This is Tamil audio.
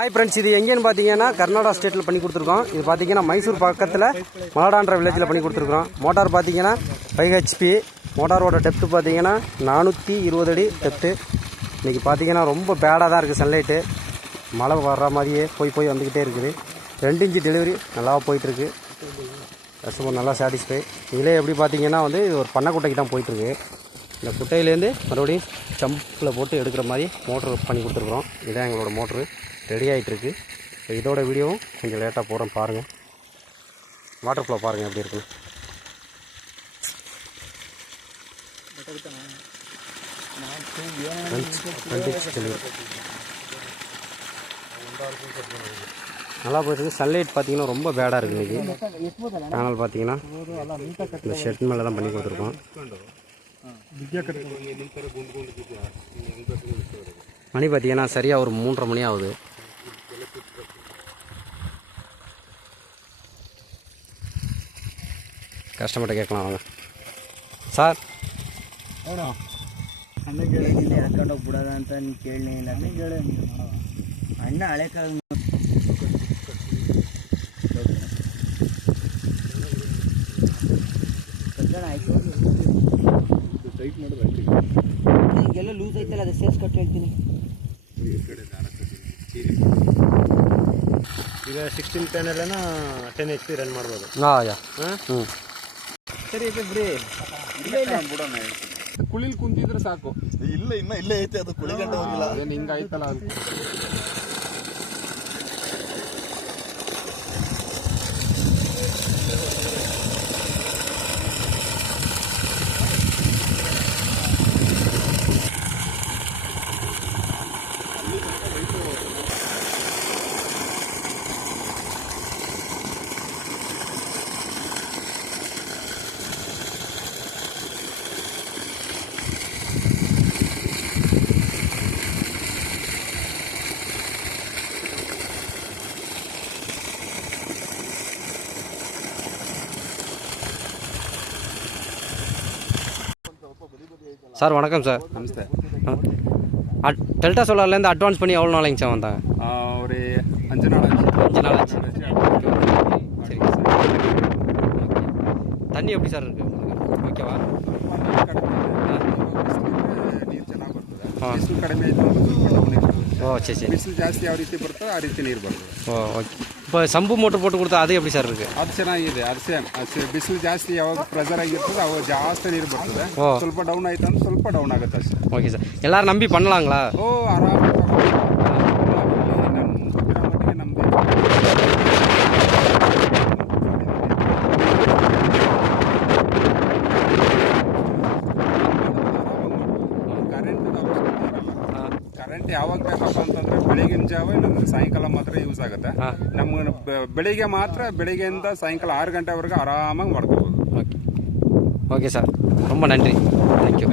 ஹாய் ஃப்ரெண்ட்ஸ், இது எங்கேன்னு பார்த்தீங்கன்னா கர்நாடகா ஸ்டேட்டில் பண்ணி கொடுத்துருக்கோம். இது பார்த்தீங்கன்னா மைசூர் பக்கத்தில் மலடான்ற வில்லேஜில் பண்ணி கொடுத்துருக்கோம். மோட்டார் பார்த்தீங்கன்னா 5 HP. மோட்டாரோட டெப்த்து பார்த்தீங்கன்னா 420 அடி டெப்த்து. இன்றைக்கி பார்த்தீங்கன்னா ரொம்ப பேடாக தான் இருக்குது. சன்லைட்டு மழை வர்ற மாதிரியே போய் வந்துக்கிட்டே இருக்குது. 2 இன்ச்சு டெலிவரி நல்லா போயிட்டுருக்கு. கஸ்டமர் நல்லா சாட்டிஸ்ஃபை. இதிலே எப்படி பார்த்தீங்கன்னா இது ஒரு பண்ணை குட்டைக்கு தான் போயிட்டுருக்கு. இந்த குட்டையிலேருந்து மறுபடியும் ஜம்பில் போட்டு எடுக்கிற மாதிரி மோட்ரு பண்ணி கொடுத்துருக்குறோம். இதுதான் எங்களோட மோட்ரு ரெடி ஆகிட்டுருக்கு. இதோட வீடியோவும் கொஞ்சம் லேட்டாக போகிறோம், பாருங்கள். வாட்டர் ஃப்ளோ பாருங்கள் எப்படி இருக்குது. நல்லா போயிருக்கு. சன்லைட் பார்த்தீங்கன்னா ரொம்ப பேடாக இருக்குது. இன்றைக்கி சேனல் பார்த்தீங்கன்னா இந்த ஷெட் மேலே தான் பண்ணி கொடுத்துருக்கோம். மணி பார்த்தீங்கன்னா சரியாக ஒரு 3:30 மணி ஆகுது. கஸ்டமர்கிட்ட கேட்கலாம் வாங்க சார். ಅಣ್ಣ ಕೇಳಿ ನೀನು ಹೇಳ್ಕೊಂಡು ಹೋಗ್ಬಿಡೋದ ಅಂತ ನೀನು ಕೇಳಿ ಇಲ್ಲ ಅಂತ ಕೇಳಿ ಅಣ್ಣ ಹಳೆ ಕಾಲ ಆಯಿತು. ಈಗೆಲ್ಲ ಲೂಸ್ ಐತಲ್ಲ, ಅದು ಸೇರ್ಸ್ ಕಟ್ಟು ಹೇಳ್ತೀನಿ. ಈಗ 16 ಪ್ಯಾನಲ್ನ 10 HP ರನ್ ಮಾಡ್ಬೋದು. ಹ್ಞೂ ಸರಿ ಐತೆ ಬಿಡಿ. ಬಿಡೋಣ, ಕುಳಿಲ್ ಕುಂತಿದ್ರೆ ಸಾಕು. ಇಲ್ಲ ಇಲ್ಲೇ ಐತೆ, ಅದು ಕುಳಿ ಗಂಟೆ ಹೋಗಿಲ್ಲ. ಅದೇನು ಹಿಂಗಾಯ್ತಲ್ಲ ಅದು. சார் வணக்கம் சார். நமஸ்தே. டெல்டா சோலார்லேருந்து அட்வான்ஸ் பண்ணி எவ்வளோ நாளைங்க சார் வந்தாங்க? ஒரு 5 நாள் ஆச்சு. 5 நாள் ஆச்சு. சரிங்க சார். தண்ணி எப்படி சார் இருக்குது உங்களுக்கு? ஓகேவா? ನೀರು ಚೆನ್ನಾಗಿ ಬರ್ತದೆ. ಬಿಸಿಲು ಕಡಿಮೆ ಆಯಿತು. ஓ சரி. ಬಿಸಿಲು ಜಾಸ್ತಿ ಯಾವ ರೀತಿ ಬರ್ತದೆ ಆ ರೀತಿ ನೀರು ಬರ್ತದೆ. ஓ ஓகே. இப்போ சம்பு மோட்டர் போட்டு கொடுத்தா அது எப்படி சார் இருக்குது? ಅದು ಚೆನ್ನಾಗಿದೆ. ಅದು ಸೇಮ್. ಬಿಸಿಲು ಜಾಸ್ತಿ ಯಾವಾಗ ಪ್ರೆಷರ್ ಆಗಿರ್ತದೆ ಅವಾಗ ಜಾಸ್ತಿ ನೀರು ಬರ್ತದೆ. ಸ್ವಲ್ಪ ಡೌನ್ ಆಯ್ತು ಅಂದ್ರೆ ಸ್ವಲ್ಪ ಡೌನ್ ಆಗುತ್ತೆ ಅಷ್ಟೇ. Okay sir. எல்லாரும் நம்பி பண்ணலாங்களா? ಓ ಆರಾಮಾಗಿ ನಮ್ಮದು ಕರೆಂಟ್ ಯಾವಾಗ ಬೇಕಪ್ಪ ಅಂತಂದ್ರೆ ಬೆಳಿಗಿನ ಜಾವ ನಮ್ಗೆ ಸಾಯಂಕಾಲ ಮಾತ್ರ ಯೂಸ್ ಆಗುತ್ತೆ. ನಮ್ಮ ಬೆಳಿಗ್ಗೆ ಮಾತ್ರ, ಬೆಳಿಗ್ಗೆಯಿಂದ ಸಾಯಂಕಾಲ 6 ಗಂಟೆವರೆಗೆ ಆರಾಮಾಗಿ ಮಾಡ್ಕೋಬೋದು. ஓகே ஓகே சார், ரொம்ப நன்றி. தேங்க்யூ.